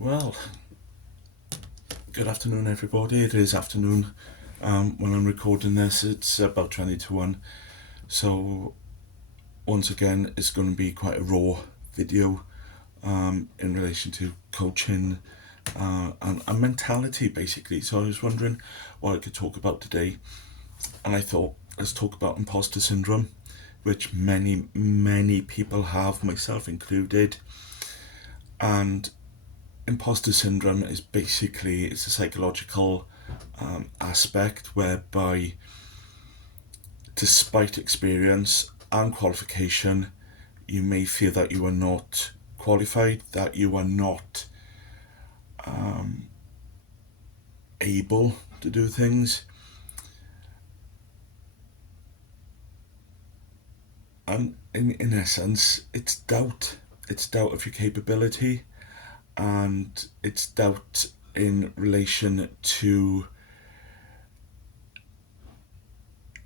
Well, good afternoon, everybody. It is afternoon when I'm recording this. It's about 20 to 1. So, once again, it's going to be quite a raw video in relation to coaching and mentality, basically. So, I was wondering what I could talk about today. And I thought, let's talk about imposter syndrome, which many people have, myself included. And imposter syndrome is basically it's a psychological aspect whereby, despite experience and qualification, you may feel that you are not qualified, that you are not able to do things, and in essence, it's doubt. It's doubt of your capability, and it's doubt in relation to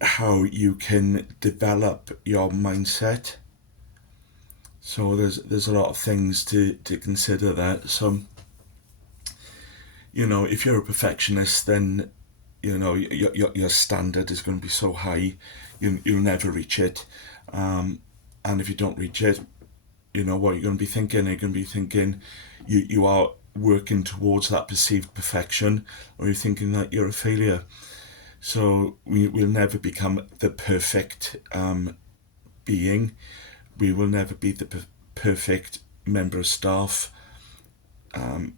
how you can develop your mindset. So there's a lot of things to consider there. So if you're a perfectionist, then your standard is going to be so high, you'll never reach it. And if you don't reach it, what you're going to be thinking. You're going to be thinking you are working towards that perceived perfection, or you're thinking that you're a failure. So we'll never become the perfect being. We will never be the perfect member of staff,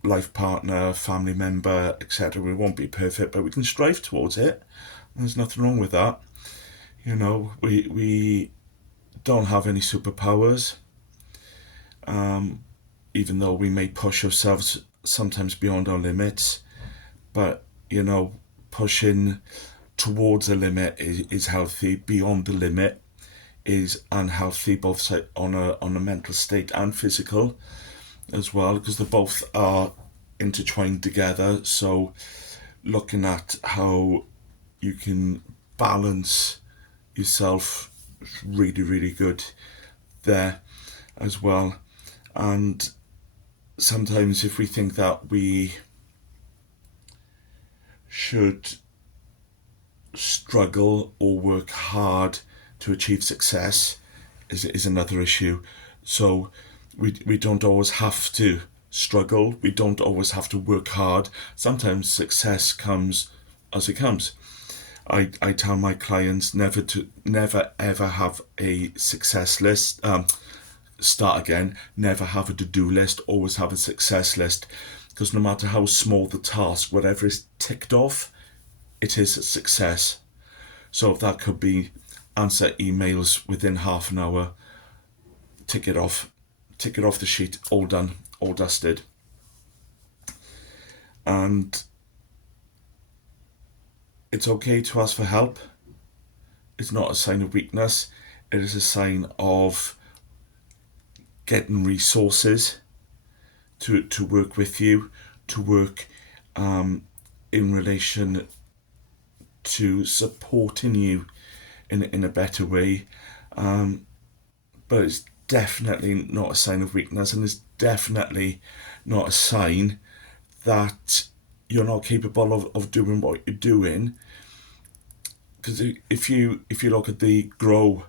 life partner, family member, etc. We won't be perfect, but we can strive towards it. There's nothing wrong with that. We don't have any superpowers, even though we may push ourselves sometimes beyond our limits. But pushing towards a limit is healthy. Beyond the limit is unhealthy, both on a mental state and physical as well, because they both are intertwined together. So looking at how you can balance yourself is really good there as well. And sometimes if we think that we should struggle or work hard to achieve success is another issue. So we don't always have to struggle. We don't always have to work hard. Sometimes success comes as it comes. I tell my clients never ever have a success list. Start again. Never have a to-do list. Always have a success list, because no matter how small the task, whatever is ticked off, it is a success. So if that could be answer emails within half an hour, tick it off the sheet, all done, all dusted. And it's okay to ask for help. It's not a sign of weakness. It is a sign of getting resources to work with you, to work in relation to supporting you in a better way. But it's definitely not a sign of weakness, and it's definitely not a sign that you're not capable of doing what you're doing. Because if you look at the grow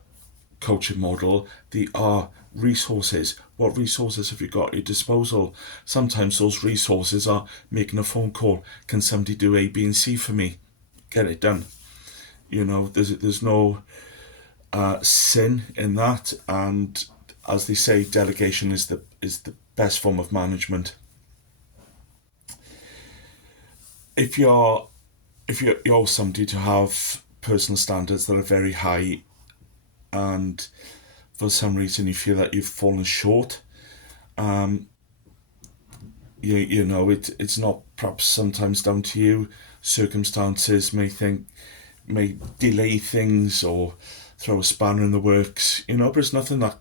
coaching model, there are resources. What resources have you got at your disposal? Sometimes those resources are making a phone call. Can somebody do A, B, and C for me? Get it done. There's no sin in that, and as they say, delegation is the best form of management. If you're somebody to have personal standards that are very high, and for some reason you feel that you've fallen short, it's not perhaps sometimes down to you. Circumstances may delay things or throw a spanner in the works, but it's nothing that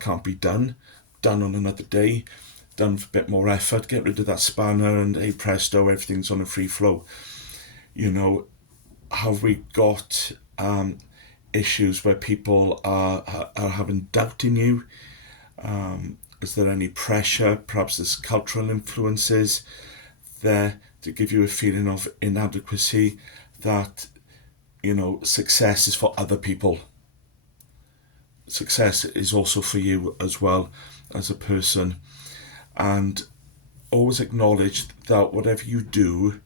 can't be done on another day, done with a bit more effort. Get rid of that spanner, and hey presto, everything's on a free flow. Have we got issues where people are having doubt in you, Is there any pressure? Perhaps there's cultural influences there to give you a feeling of inadequacy, that, success is for other people. Success is also for you as well as a person. And always acknowledge that whatever you do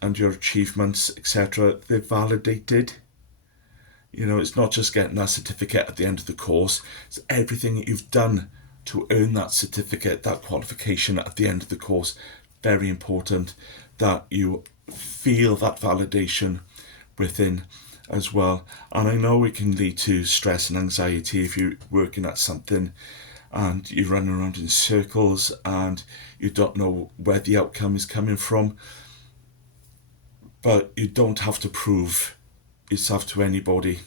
and your achievements, etc., they're validated. It's not just getting that certificate at the end of the course, it's everything that you've done to earn that certificate, that qualification at the end of the course. Very important that you feel that validation within as well. And I know it can lead to stress and anxiety if you're working at something and you run around in circles and you don't know where the outcome is coming from. But you don't have to prove yourself to anybody,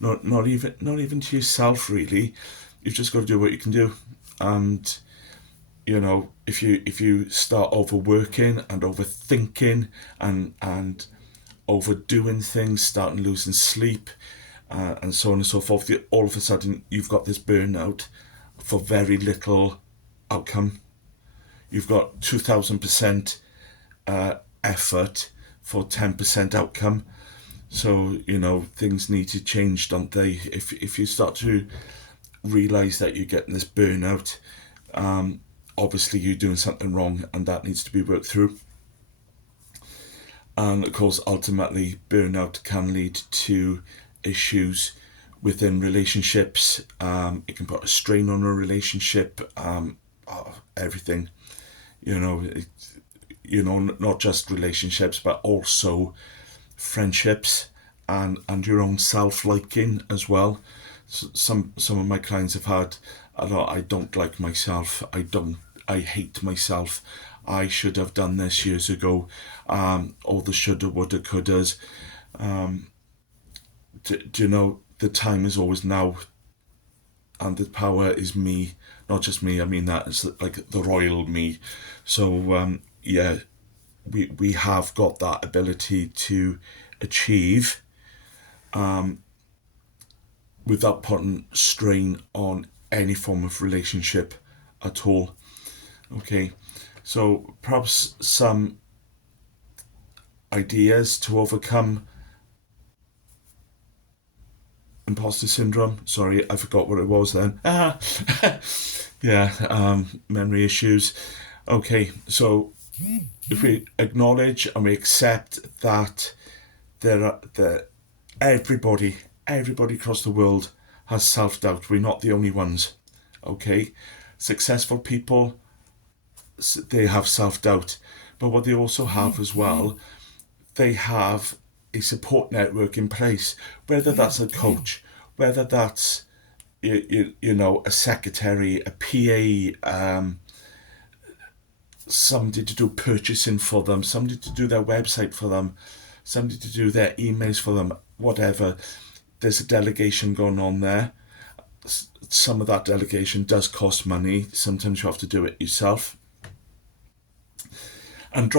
not even to yourself really. You've just got to do what you can do. And if you start overworking and overthinking and overdoing things, starting losing sleep, and so on and so forth, all of a sudden you've got this burnout for very little outcome. You've got 2000% effort for 10% outcome. So things need to change, don't they? If you start to realize that you're getting this burnout, obviously you're doing something wrong, and that needs to be worked through. And of course, ultimately, burnout can lead to issues within relationships. It can put a strain on a relationship. Everything, not just relationships, but also friendships and your own self-liking as well. Some of my clients have had a lot. I don't like myself. I hate myself. I should have done this years ago. All the shoulda, woulda, couldas. Do you know, the time is always now, and the power is me. Not just me. I mean that it's like the royal me. So we have got that ability to achieve without putting strain on any form of relationship at all. Okay, so perhaps some ideas to overcome imposter syndrome. Sorry, I forgot what it was then. Memory issues. Okay, so if we acknowledge and we accept that everybody across the world has self-doubt. We're not the only ones. Okay, successful people, they have self-doubt, but what they also have as well, they have a support network in place, whether that's a coach, whether that's a secretary, a PA, somebody to do purchasing for them, somebody to do their website for them, somebody to do their emails for them, whatever. There's a delegation going on there. Some of that delegation does cost money. Sometimes you have to do it yourself. And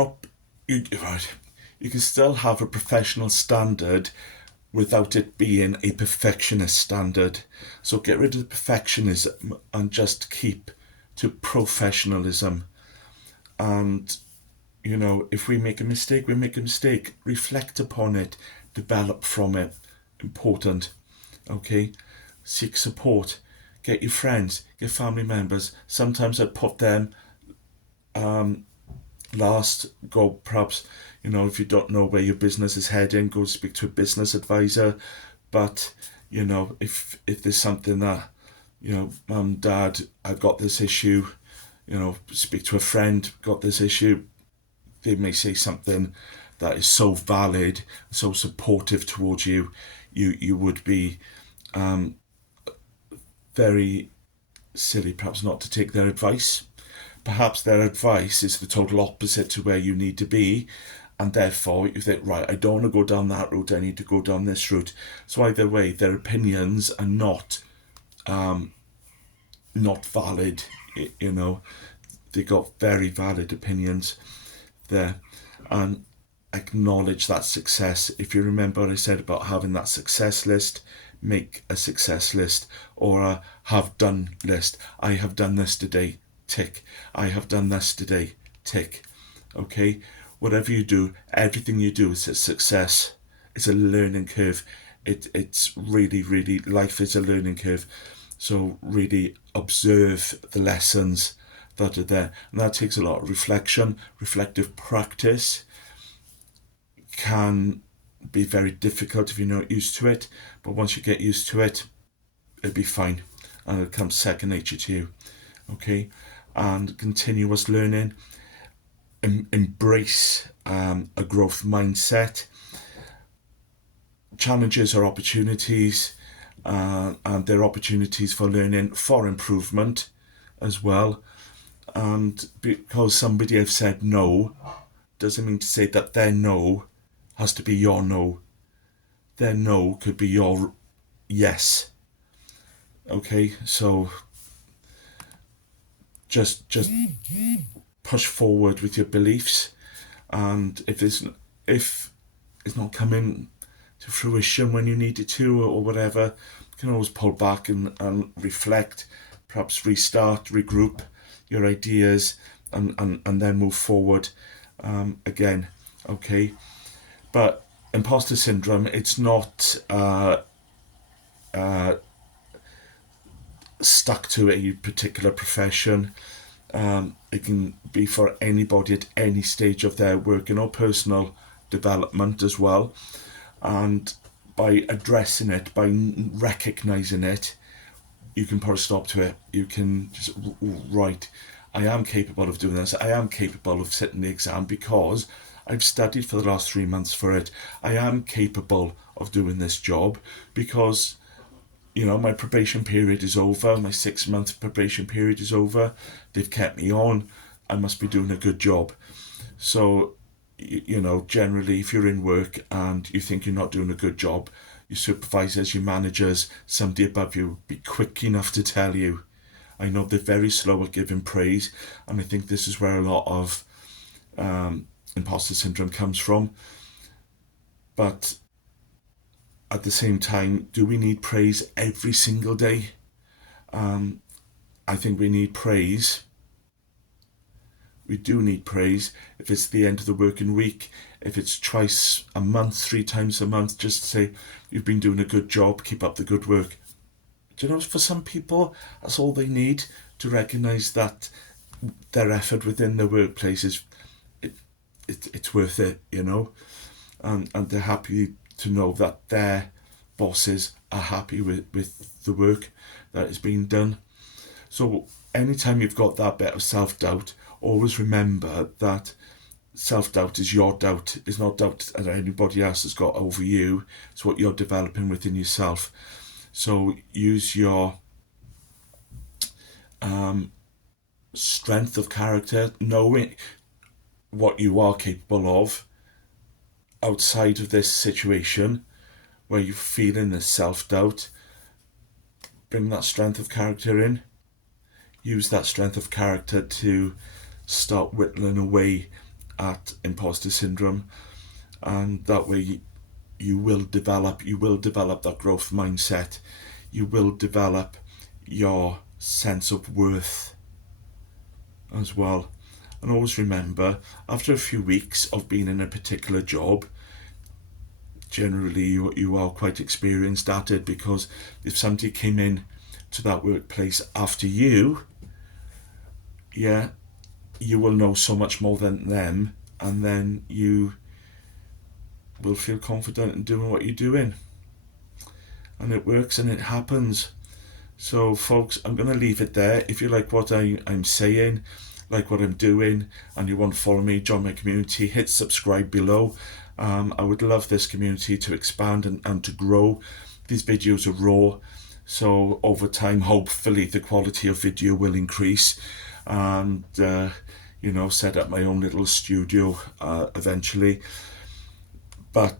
you can still have a professional standard without it being a perfectionist standard. So get rid of the perfectionism and just keep to professionalism. And, if we make a mistake, we make a mistake. Reflect upon it, develop from it. Important. Okay? Seek support. Get your friends, get family members. Sometimes I'd put them last. Go perhaps, if you don't know where your business is heading, go speak to a business advisor. But, if there's something that, Mum, Dad, I've got this issue, speak to a friend, got this issue. They may say something that is so valid, so supportive towards you. You would be very silly perhaps not to take their advice. Perhaps their advice is the total opposite to where you need to be, and therefore you think, right, I don't want to go down that route, I need to go down this route. So either way, their opinions are not valid. They got very valid opinions there. And acknowledge that success. If you remember what I said about having that success list, make a success list or a have done list. I have done this today, tick. I have done this today, tick. Okay, whatever you do, everything you do is a success. It's a learning curve. It's really, really, life is a learning curve. So really observe the lessons that are there. And that takes a lot of reflection. Reflective practice can be very difficult if you're not used to it. But once you get used to it, it'll be fine. And it'll come second nature to you. Okay? And continuous learning. Embrace a growth mindset. Challenges are opportunities, and they're opportunities for learning, for improvement as well. And because somebody has said no, doesn't mean to say that their no has to be your no. Their no could be your yes. Okay, so just push forward with your beliefs, and if it's not coming to fruition when you need it to, or whatever, you can always pull back and reflect, perhaps restart, regroup your ideas, and then move forward again. Okay, but imposter syndrome, it's not stuck to a particular profession. It can be for anybody at any stage of their working or personal development as well. And by addressing it, by recognizing it, you can put a stop to it. You can just, right, I am capable of doing this. I am capable of sitting the exam because I've studied for the last 3 months for it. I am capable of doing this job because, my probation period is over. My 6-month probation period is over. They've kept me on. I must be doing a good job. So, generally, if you're in work and you think you're not doing a good job, your supervisors, your managers, somebody above you be quick enough to tell you. I know they're very slow at giving praise, and I think this is where a lot of imposter syndrome comes from. But at the same time, do we need praise every single day? I think we need praise. We do need praise if it's the end of the working week, if it's twice a month, 3 times a month, just to say, you've been doing a good job, keep up the good work. Do you know, for some people, that's all they need to recognise that their effort within their workplace is, it's worth it, and they're happy to know that their bosses are happy with the work that is being done. So anytime you've got that bit of self-doubt, always remember that self-doubt is your doubt. It's not doubt that anybody else has got over you. It's what you're developing within yourself. So use your strength of character, knowing what you are capable of outside of this situation where you're feeling this self-doubt. Bring that strength of character in. Use that strength of character to start whittling away at imposter syndrome, and that way you will develop that growth mindset. You will develop your sense of worth as well. And always remember, after a few weeks of being in a particular job, generally you are quite experienced at it, because if somebody came in to that workplace after you, you will know so much more than them, and then you will feel confident in doing what you're doing. And it works and it happens. So folks, I'm going to leave it there. If you like what I'm saying, like what I'm doing, and you want to follow me, join my community, hit subscribe below. I would love this community to expand and to grow. These videos are raw, so over time, hopefully the quality of video will increase, and set up my own little studio eventually. But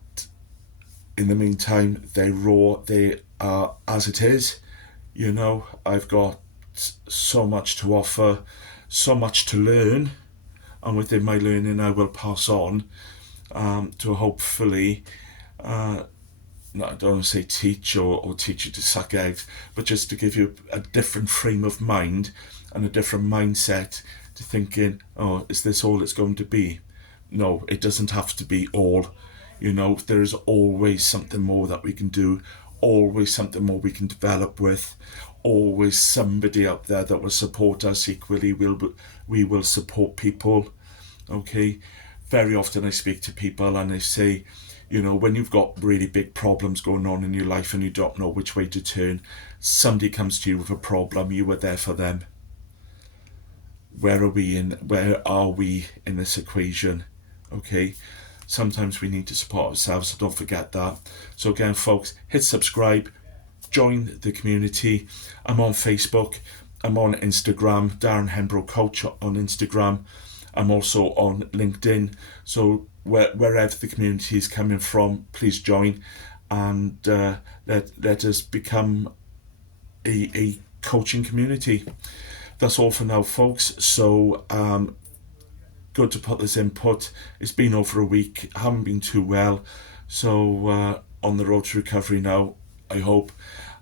in the meantime, they're raw. They are as it is. I've got so much to offer, so much to learn, and within my learning I will pass on to hopefully no, I don't want to say teach or teach you to suck eggs, but just to give you a different frame of mind and a different mindset to thinking, oh, is this all it's going to be? No, it doesn't have to be all. There is always something more that we can do, always something more we can develop with, always somebody out there that will support us equally. We will support people. Okay, very often I speak to people and they say, when you've got really big problems going on in your life and you don't know which way to turn, somebody comes to you with a problem, you were there for them. Where are we in this equation? Okay, sometimes we need to support ourselves, so don't forget that. So again, folks, hit subscribe, join the community. I'm on Facebook, I'm on Instagram, Darren Hembrow Coach on Instagram. I'm also on LinkedIn. So wherever the community is coming from, please join, and let us become a coaching community. That's all for now, folks. So good to put this input. It's been over a week. I haven't been too well. So on the road to recovery now, I hope,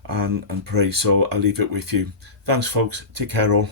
and pray. So I'll leave it with you. Thanks, folks. Take care all.